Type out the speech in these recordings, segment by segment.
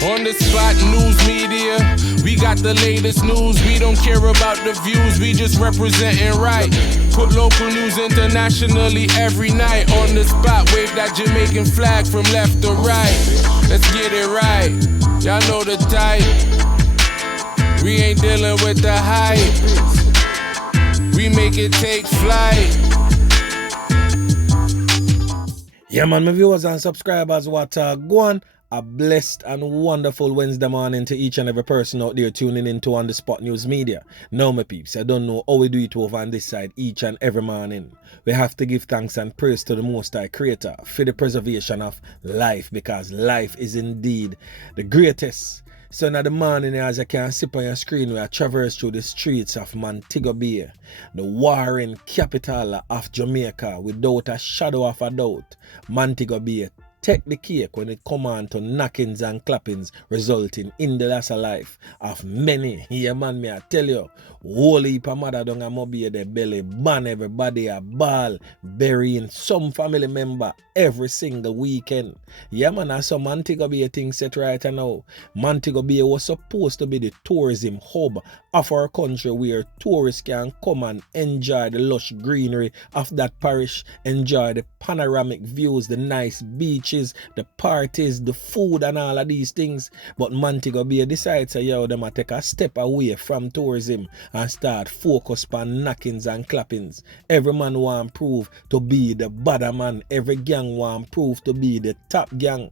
On the spot news media, we got the latest news. We don't care about the views, we just representing right. Put local news internationally every night. On the spot, wave that Jamaican flag from left to right. Let's get it right, y'all know the type. We ain't dealing with the hype. We make it take flight. Yeah man, my viewers and subscribers, what go on? A blessed and wonderful Wednesday morning to each and every person out there tuning into On The Spot News Media. Now my peeps, I don't know how we do it over on this side each and every morning. We have to give thanks and praise to the Most High Creator for the preservation of life, because life is indeed the greatest. So now the morning, as you can see on your screen, we are traverse through the streets of Montego Bay, the warring capital of Jamaica, without a shadow of a doubt. Montego Bay take the cake when it come on to knockings and clappings, resulting in the loss of life of many. Yeah man, me I tell you, whole heap of mother down a Mobay, the belly ban, everybody a ball, burying some family member every single weekend. Yeah man, that's some Montego Bay thing set right now. Montego Bay was supposed to be the tourism hub of our country, where tourists can come and enjoy the lush greenery of that parish, enjoy the panoramic views, the nice beaches, the parties, the food and all of these things. But Montego Bay decides to them to take a step away from tourism and start focus on knockings and clappings. Every man want prove to be the bad man, every gang want prove to be the top gang.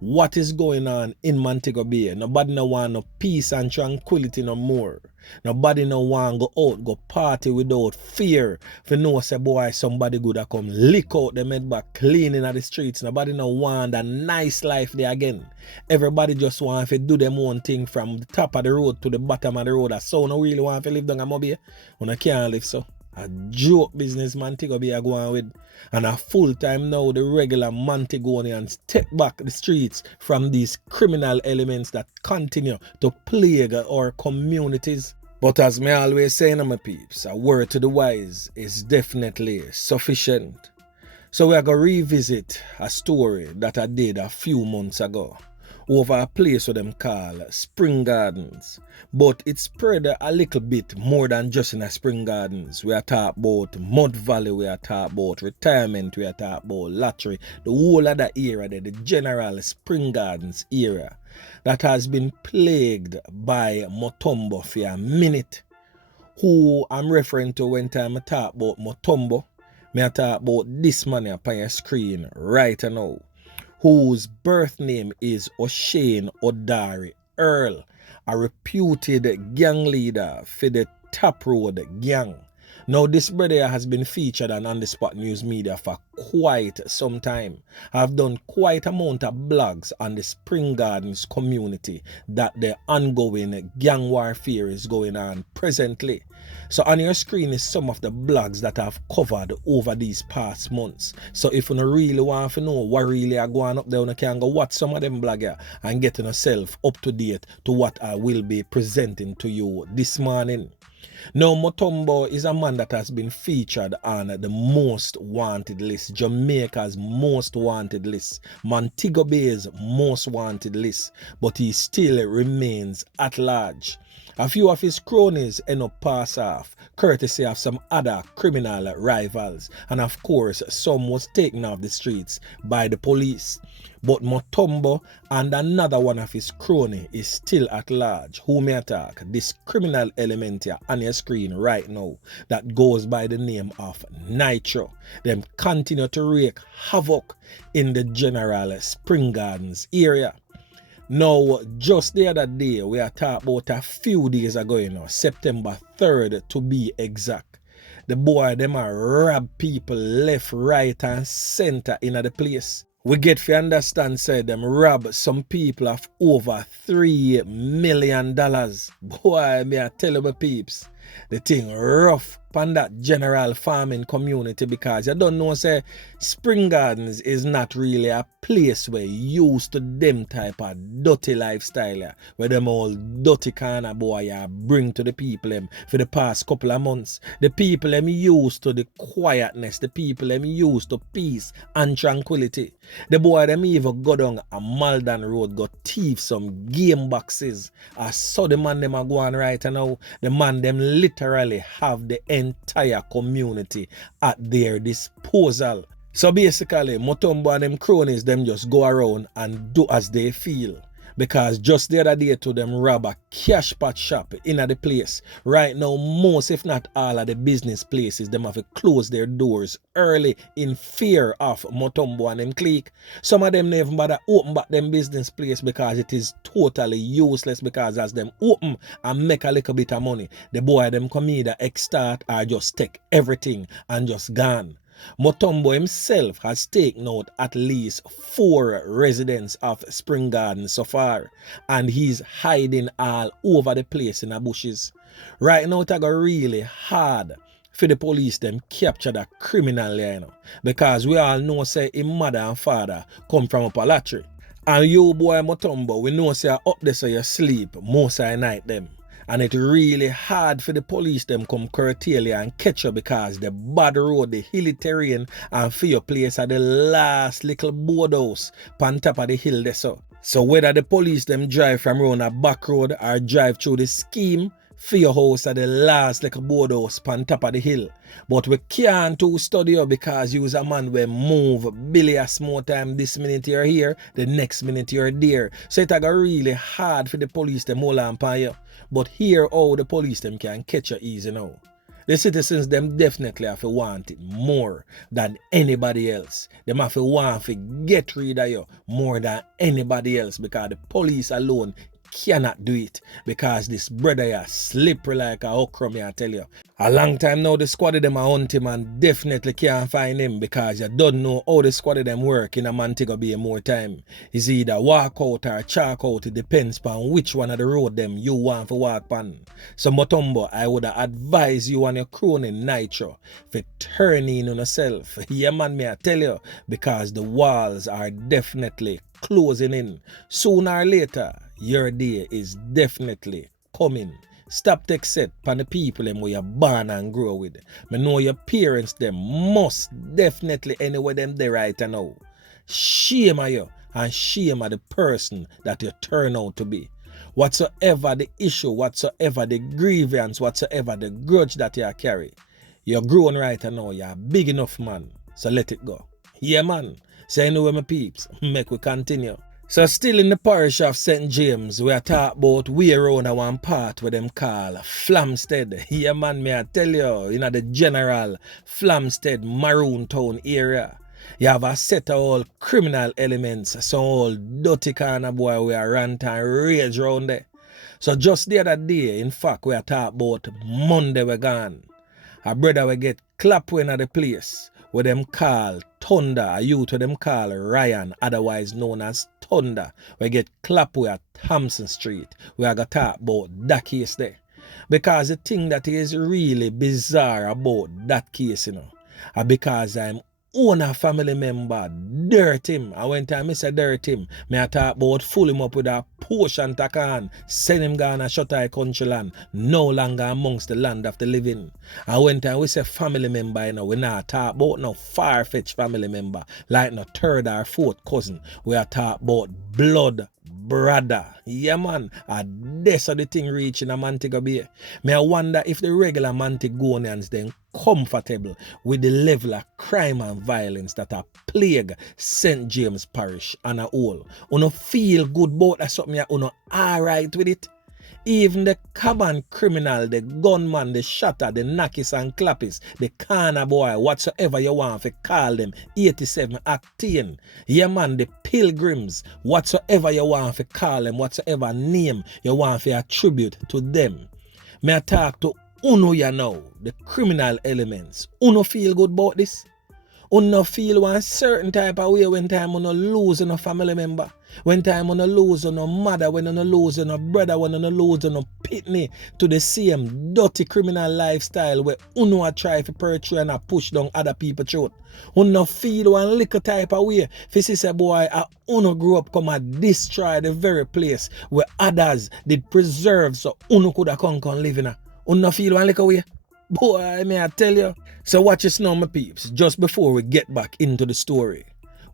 What is going on in Montego Bay? Nobody no want no peace and tranquility no more. Nobody no want go out, go party without fear. If you know say boy, somebody good a come lick out them head back cleaning at the streets. Nobody no want a nice life there again. Everybody just want to do them own thing from the top of the road to the bottom of the road. So no really want to live down a Mobay. When I can't live so. A joke business Montego Bay go on with, and a full time now the regular Montegonians take back the streets from these criminal elements that continue to plague our communities. But as me always say, my peeps, a word to the wise is definitely sufficient. So we are going to revisit a story that I did a few months ago over a place what them call Spring Gardens. But it spread a little bit more than just in a Spring Gardens. We are talking about Mud Valley, we are talking about retirement, we are talking about lottery, the whole of that area there, the general Spring Gardens area that has been plagued by Mutumbo for a minute. Who I'm referring to when time I talk about Mutumbo, I talk about this man upon your screen right now, whose birth name is O'Shane O'Dari Earl, a reputed gang leader for the Top Road gang. Now this brother has been featured on the Spot News Media for quite some time. I've done quite amount of blogs on the Spring Gardens community that the ongoing gang warfare is going on presently. So on your screen is some of the blogs that I've covered over these past months. So if you really want to know what really are going up there, you can go watch some of them blogs and get yourself up to date to what I will be presenting to you this morning. Now, Mutumbo is a man that has been featured on the most wanted list, Jamaica's most wanted list, Montego Bay's most wanted list, but he still remains at large. A few of his cronies end up pass off, courtesy of some other criminal rivals, and of course some was taken off the streets by the police. But Mutumbo and another one of his crony is still at large, who may attack this criminal element here on your screen right now that goes by the name of Nitro. Them continue to wreak havoc in the general Spring Gardens area. Now, just the other day, we are talking about a few days ago, September 3rd to be exact. The boy, them are rob people left, right and center in the place. We get to understand, say, them rob some people of over $3 million. Boy, me I tell you my peeps, The thing rough upon that general farming community because you don't know, say, Spring Gardens is not really a place where you used to them type of dirty lifestyle, where them all dirty kind of boy bring to the people them for the past couple of months. The people them used to the quietness, the people them used to peace and tranquility. The boy them even go down a Malden Road, go thief some game boxes. I saw the man them are going right now. The man them literally have the entire community at their disposal. So basically, Mutumbo and them cronies, them just go around and do as they feel. Because just the other day to them rob a cash pot shop in the place. Right now, most if not all of the business places, them have to close their doors early in fear of Mutumbo and them clique. Some of them never bother open back them business place because it is totally useless, because as them open and make a little bit of money, the boy them come either extort or just take everything and just gone. Mutumbo himself has taken out at least 4 residents of Spring Garden so far, and he's hiding all over the place in the bushes. Right now, it's really hard for the police them capture that criminal, you know, because we all know say his mother and father come from up a lottery. And you boy Mutumbo, we know say up there so you sleep most of the night them. And it's really hard for the police them come curtail you and catch you because the bad road, the hilly terrain, and for your place at the last little boardhouse on top of the hill there so. So whether the police them drive from around a back road or drive through the scheme, for your house at the last little boardhouse on top of the hill. But we can't too study you because you is a man where move Billy a small time. This minute you're here, the next minute you're there. So it's really hard for the police them hold on by you. But here how the police them can catch you easy now. The citizens them definitely have to want it more than anybody else. Them have to want to get rid of you more than anybody else because the police alone cannot do it because this brother here slippery like a okra, me I tell you. A long time now the squad of them are hunt him and definitely can't find him because you don't know how the squad of them work in a man to be more time. It's either walk out or chalk out, it depends on which one of the road them you want to walk on. So Mutumbo, I would advise you and your crony Nitro for turning on yourself. Yeah man, me I tell you, because the walls are definitely closing in. Sooner or later, your day is definitely coming. Stop take set upon the people them where you're born and grow with. Me know your parents them must definitely anywhere them they right now. Shame of you and shame of the person that you turn out to be. Whatsoever the issue, whatsoever the grievance, whatsoever the grudge that you carry, you're grown right now, you're big enough man. So let it go. Yeah man. So anyway my peeps, make we continue. So still in the parish of St. James, we are talking about we around a one part where them call Flamstead. Yeah man, me I tell you, the general Flamstead Maroon Town area. You have a set of all criminal elements, some all dirty kind of boy we are rant and rage around there. So just the other day, in fact, we are talking about Monday we gone. A brother we get ClapWeh in the place where them call Thuda, a youth where them call Ryan, otherwise known as Thuda. We get ClapWeh at Thompson Street. We are going to talk about that case there. Because the thing that is really bizarre about that case, because I'm own a family member dirt him. And when time I say dirt him, I talk about full him up with a potion takan, send him gone a shut eye country land, no longer amongst the land of the living. And when time we say family member, we not talk about no far-fetched family member, like no third or fourth cousin. We are talk about blood brother. Yeah man, that's how the thing reaching a Montego Bay. I wonder if the regular Montegonians then comfortable with the level of crime and violence that are plague St. James Parish and a whole. Uno feel good about that something you uno alright with it. Even the cabin criminal, the gunman, the shatter, the knackies and clappies, the corner boy, whatsoever you want to call them, 87 Acting. Yeah man, the pilgrims, whatsoever you want to call them, whatsoever name you want to attribute to them. May I talk to Uno ya now, the criminal elements. Uno feel good about this? Uno feel one certain type of way when time uno lose a family member. When time on a lose on a mother, when on a lose on a brother, when on a lose on a pitney to the same dirty criminal lifestyle where uno a try to portray and a push down other people throat. Uno feel one little type of way. If you say boy, uno grew up come and destroy the very place where others did preserve so uno could have come and live in a. Uno feel one little way. Boy, may I tell you. So watch this now, my peeps, just before we get back into the story.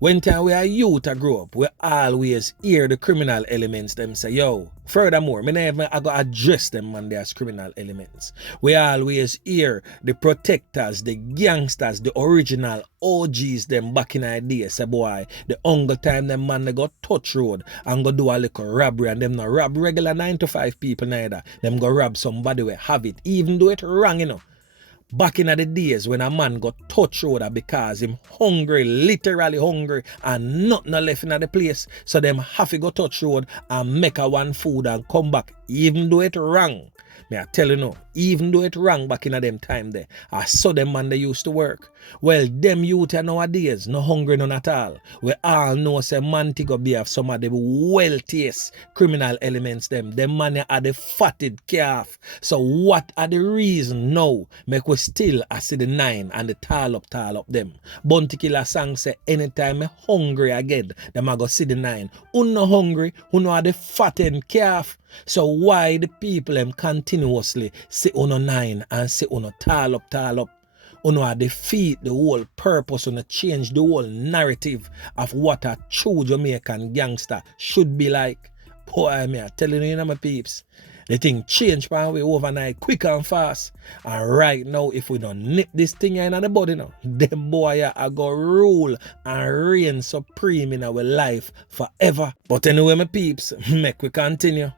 When time we are youth I grow up, we always hear the criminal elements them say, yo. Furthermore, I go address them man, they as criminal elements. We always hear the protectors, the gangsters, the original OGs them back in the day. Say boy, the uncle time them man they go touch road and go do a little robbery and them not rob regular 9 to 5 people neither. Them go rob somebody we have it, even do it wrong, you know. Back in the days when a man got touch road because him hungry, literally hungry, and nothing left in the place. So them have to go touch road and make a one food and come back, even though it wrong. Me I tell you no, even though it wrong back in them time there, I saw them man they used to work. Well, them youth nowadays, no hungry none at all. We all know say man to go be of some of the wealthiest criminal elements them. Them man are the fatted calf. So what are the reason now make we still see the 9 and the tall up them? Bounty Killer song say anytime me hungry again, them a go see the 9. Uno hungry, uno are the fattened calf. So why the people them continuously say uno 9 and say uno tall up? Uno a defeat the whole purpose, uno change the whole narrative of what a true Jamaican gangster should be like. Boy, me I telling you, my peeps, the thing change by way overnight, quick and fast. And right now, if we don't nip this thing in the body now, them boy are go rule and reign supreme in our life forever. But anyway, my peeps, make we continue.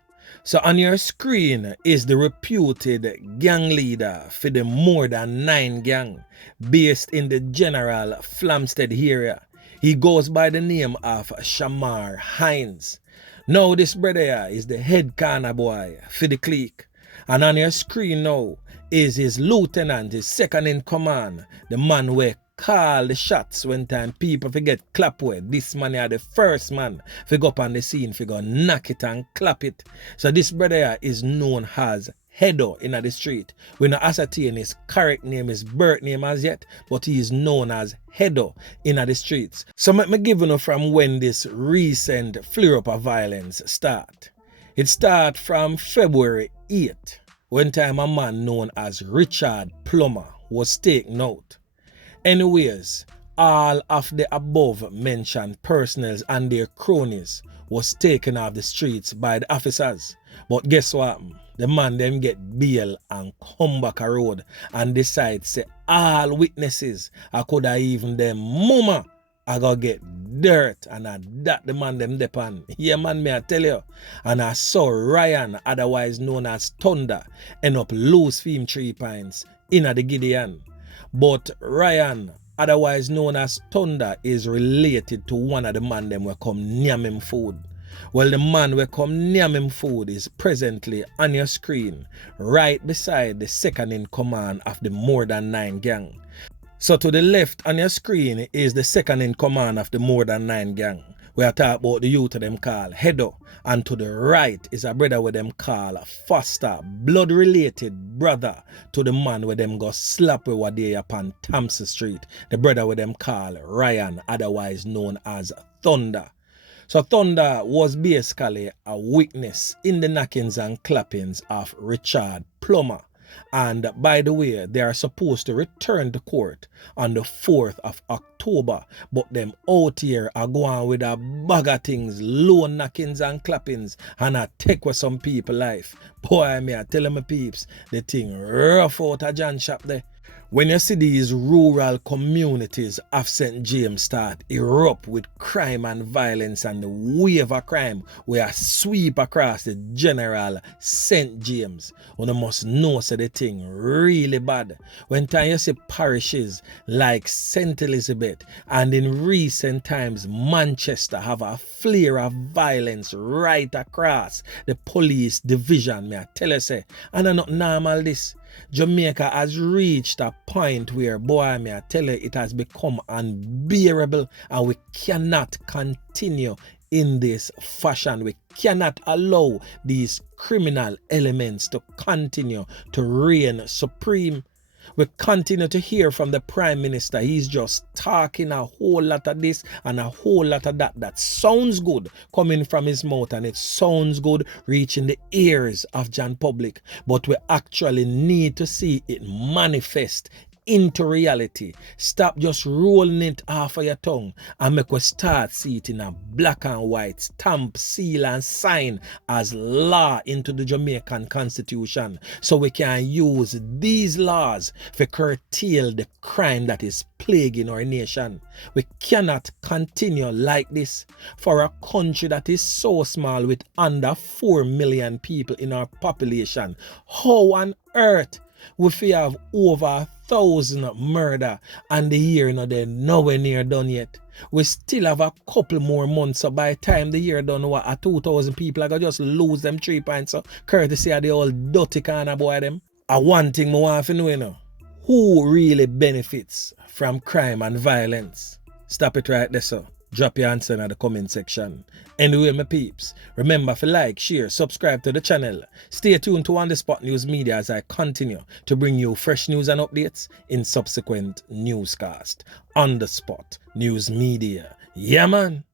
So on your screen is the reputed gang leader for the More Than 9 gang based in the general Flamstead area. He goes by the name of Shamar Hines. Now this brother here is the head corner boy for the clique. And on your screen now is his lieutenant, his second in command, the man who call the shots when time people forget ClapWeh. This man is the first man to go up on the scene, to go knock it and clap it. So this brother here is known as Heado in the street. We not ascertain his correct name, his birth name as yet, but he is known as Heado in the streets. So let me give you from when this recent flare up of violence start. It start from February 8th, when time a man known as Richard Plummer was taken out. Anyways, all of the above mentioned personnel and their cronies was taken off the streets by the officers. But guess what? The man them get bail and come back a road and decide say all witnesses, I could have even them mama, I gotta get dirt, and that the man them depend. Yeah man, me I tell you. And I saw Ryan, otherwise known as Thuda, end up lose him 3 pints in the Gideon. But Ryan, otherwise known as Thuda, is related to one of the man them who come near him food. Well, the man who come near him food is presently on your screen, right beside the second in command of the More Than 9 gang. So to the left on your screen is the second in command of the More Than 9 gang. We are talking about the youth of them call Heado. And to the right is a brother with them call Foster, blood related brother to the man with them go slap with what they upon Thompson Street. The brother with them call Ryan, otherwise known as Thuda. So Thuda was basically a witness in the knockings and clappings of Richard Plummer. And by the way, they are supposed to return to court on the 4th of October. But them out here are going with a bag of things, low knockings and clappings, and I take with some people life. Boy, me I tell them peeps, the thing rough out of John shop there. When you see these rural communities of St. James start erupt with crime and violence and the wave of crime where sweep across the general St. James, you must know so the thing really bad. When time you see parishes like St. Elizabeth and in recent times Manchester have a flare of violence right across the police division, me I tell you say, and I'm not normal this. Jamaica has reached a point where, boy, me I tell you, it has become unbearable and we cannot continue in this fashion. We cannot allow these criminal elements to continue to reign supreme. We continue to hear from the Prime Minister. He's just talking a whole lot of this and a whole lot of that. That sounds good coming from his mouth, and it sounds good reaching the ears of John public. But we actually need to see it manifest into reality. Stop just rolling it off of your tongue and make us start see it in a black and white stamp, seal and sign as law into the Jamaican Constitution, so we can use these laws to curtail the crime that is plaguing our nation. We cannot continue like this for a country that is so small with under 4 million people in our population. How on earth we have over 1,000 murder and the year they're nowhere near done yet? We still have a couple more months, so by the time the year done, what, 2,000 people are gonna just lose them 3 points, so courtesy of the old dirty kind of boy them. And one thing I want to know, who really benefits from crime and violence? Stop it right there, sir. Drop your answer in the comment section. Anyway, my peeps, remember to like, share, subscribe to the channel. Stay tuned to On The Spot News Media as I continue to bring you fresh news and updates in subsequent newscast. On The Spot News Media. Yeah, man.